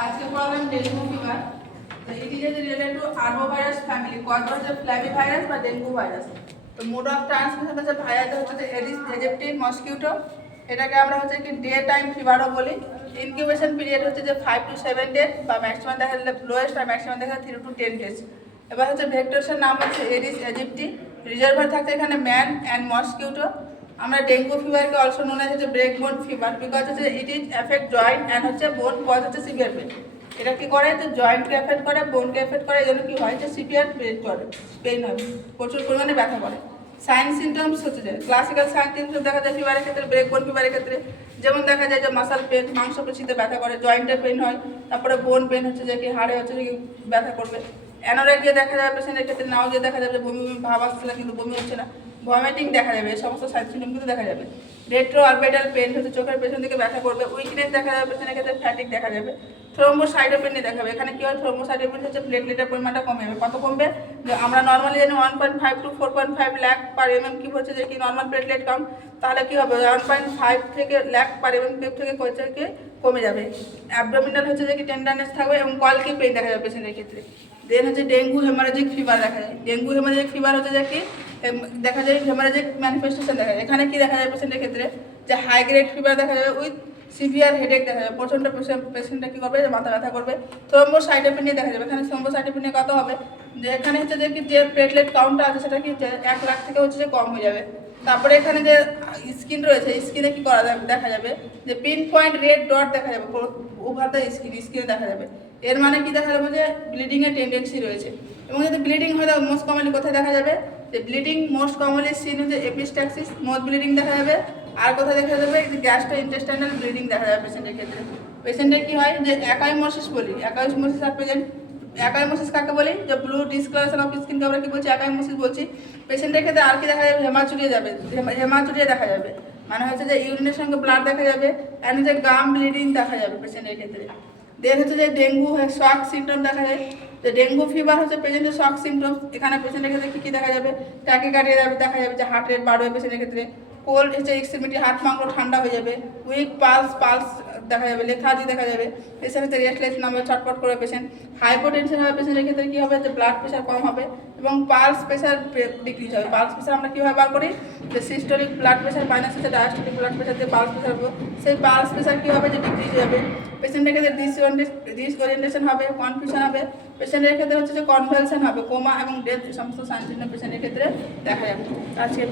আজকে পড়ালাম dengue fever. It is related to arbovirus family, cause হচ্ছে ফ্ল্যাভিভাইরাস বা ডেঙ্গু ভাইরাস। তো মোড অফ ট্রান্সমিশন হচ্ছে ভাইরাস হচ্ছে যে এডিস এজিপ্টি মসকিউটো, এটাকে আমরা হচ্ছে কি ডে টাইম ফিভারও বলি। ইনকিউবেশন পিরিয়ড হচ্ছে যে 5 to 7 ডেজ বা ম্যাক্সিমাম দেখা গেলে লোয়েস্ট আর ম্যাক্সিমাম দেখা 3 to 10 ডেজ। এবার হচ্ছে ভেক্টরসের নাম হচ্ছে এডিস এজিপ্টি। রিজার্ভার থাকছে এখানে ম্যান অ্যান্ড মসকিউটো। আমরা ডেঙ্গু ফিভারকে অলসো নোন হচ্ছে ব্রেক বোন ফিভার, বিকজ হচ্ছে it is effect joint and হচ্ছে বোন, কজ হচ্ছে সিভিয়ার পেন। এটা কি করে যে জয়েন্টকে এফেক্ট করে, বোনকে এফেক্ট করে, এই জন্য কি হয় যে সিভিয়ার পেন করে, পেইন হয়, প্রচুর পরিমাণে ব্যথা করে। সাইন সিমটমস হচ্ছে যে ক্লাসিক্যাল সাইন সিমটমস দেখা যায় ফিভারের ক্ষেত্রে, ব্রেক বোন ফিভারের ক্ষেত্রে যেমন দেখা যায় যে মাসাল পেন, মাংসপেশিতে ব্যথা করে, জয়েন্টের পেন হয়, তারপরে বোন পেন হচ্ছে যে কি হাড়ে হচ্ছে যে ব্যথা করবে। অ্যানোরেক্সিয়া দেখা যাবে পেশেন্টের ক্ষেত্রে, নাউজিয়া দেখা যাবে, বমি বমি ভাব আসছে না কিন্তু বমি হচ্ছে না, ভমিটিং দেখা যাবে, এই সমস্ত সাইন সিমটম কিন্তু দেখা যাবে। রেট্রো অরবিটাল পেন হচ্ছে চোখের পেছন দিকে ব্যথা করবে, উইকনেস দেখা যাবে পেশেন্টের ক্ষেত্রে, ফ্যাটিক দেখা যাবে। থ্রোম্বোসাইটোপেনি দেখাবে, এখানে কি হয় থ্রোম্বোসাইটোপেনি হচ্ছে প্লেটলেটের পরিমাণটা কমে যাবে। কত কমবে যে আমরা নর্মালি জানি 1.5 to 4.5 lakh per MM cube হচ্ছে যে কি নর্মাল প্লেটলেট কাউন্ট, তাহলে কি হবে 1.5 থেকে লাখ পার এমএম কিউব থেকে কমে যাবে। অ্যাবডোমিনাল হচ্ছে যে কি টেন্ডারনেস থাকবে এবং কলকি পেন দেখা যাবে পেশেন্টের ক্ষেত্রে। দেন হচ্ছে ডেঙ্গু হেমারেজিক ফিভার দেখা যায়। ডেঙ্গু হেমারেজিক ফিভার হচ্ছে যে কি দেখা যায় হেমারেজিক ম্যানিফেস্টেশন দেখা যায়। এখানে কি দেখা যায় পেশেন্টের ক্ষেত্রে যে হাই গ্রেড ফিভার দেখা যাবে উইথ সিভিয়ার হেডেক দেখা যাবে, প্রচণ্ড পেশেন্টটা কী করবে যে মাথা ব্যথা করবে। থ্রোম্বোসাইটোপেনি দেখা যাবে, এখানে থ্রোম্বোসাইটোপেনি কত হবে যে এখানে হচ্ছে যে কি যে প্লেটলেট কাউন্টটা আছে সেটা কি হচ্ছে 1 লাখ থেকে হচ্ছে যে কম হয়ে যাবে। তারপরে এখানে যে স্কিন রয়েছে, স্কিনে কি করা যাবে দেখা যাবে যে পিন পয়েন্ট রেড ডট দেখা যাবে ওভার দ্য স্কিনে দেখা যাবে। এর মানে কি দেখা যাবে যে ব্লিডিংয়ের টেন্ডেন্সি রয়েছে। এবং যদি ব্লিডিং হয় তাহলে মোস্ট কমনলি কোথায় দেখা যাবে যে ব্লিডিং মোস্ট কমনলি সিন হচ্ছে এপিস্ট্যাক্সিস, নোজ ব্লিডিং দেখা যাবে। আর কোথায় দেখা যাবে গ্যাস্ট্রো ইন্টেস্টাইনাল ব্লিডিং দেখা যাবে পেশেন্টের ক্ষেত্রে। পেশেন্টের কি হয় যে একাইমোসিস বলি, একাইমোসিস আর প্রেজেন্ট। একাইমোসিস কাকে বলি যে ব্লু ডিসকালারেশন অফ স্কিনকে আমরা কি বলছি একাইমোসিস বলছি। পেশেন্টের ক্ষেত্রে আর কি দেখা যাবে হেমাচুরিয়ে যাবে, হেমাচুরিয়ে দেখা যাবে, মানে হচ্ছে যে ইউরিনের সঙ্গে ব্লাড দেখা যাবে অ্যান্ড হচ্ছে গাম ব্লিডিং দেখা যাবে পেশেন্টের ক্ষেত্রে। দেন হচ্ছে যে ডেঙ্গু শক সিমটম দেখা যায়। যে ডেঙ্গু ফিভার হচ্ছে পেশেন্টের শক সিমটম, এখানে পেশেন্টের ক্ষেত্রে কী কী দেখা যাবে ট্যাকিকার্ডিয়া যাবে, দেখা যাবে যে হার্ট রেট বাড়বে পেশেন্টের ক্ষেত্রে। কোল্ড হচ্ছে এক্সট্রিমিটি, হাত মাংস ঠান্ডা হয়ে যাবে। উইক পালস দেখা যাবে, লেথার্জি দেখা যাবে, পেশেন্টের রেস্টলেস নামে ছটফট করে পেশেন্ট। হাইপোটেনশন হবে পেশেন্টের ক্ষেত্রে কী হবে যে ব্লাড প্রেশার কম হবে এবং পালস প্রেশার ডিক্রিজ হবে। পালস প্রেশার আমরা কীভাবে বার করি যে সিস্টোলিক ব্লাড প্রেশার মাইনাস হচ্ছে ডায়াস্টোলিক ব্লাড প্রেশার দিয়ে পালস প্রেশার হবে, সেই পালস প্রেশার কী হবে যে ডিক্রিজ হয়ে যাবে। পেশেন্টের ক্ষেত্রে ডিসওরিয়েন্টেশন হবে, কনফিউশন হবে, পেশেন্টের ক্ষেত্রে হচ্ছে যে কনভালশন হবে, কোমা এবং ডেথ, সমস্ত সাইন পেশেন্টের ক্ষেত্রে দেখা যাবে। আজকে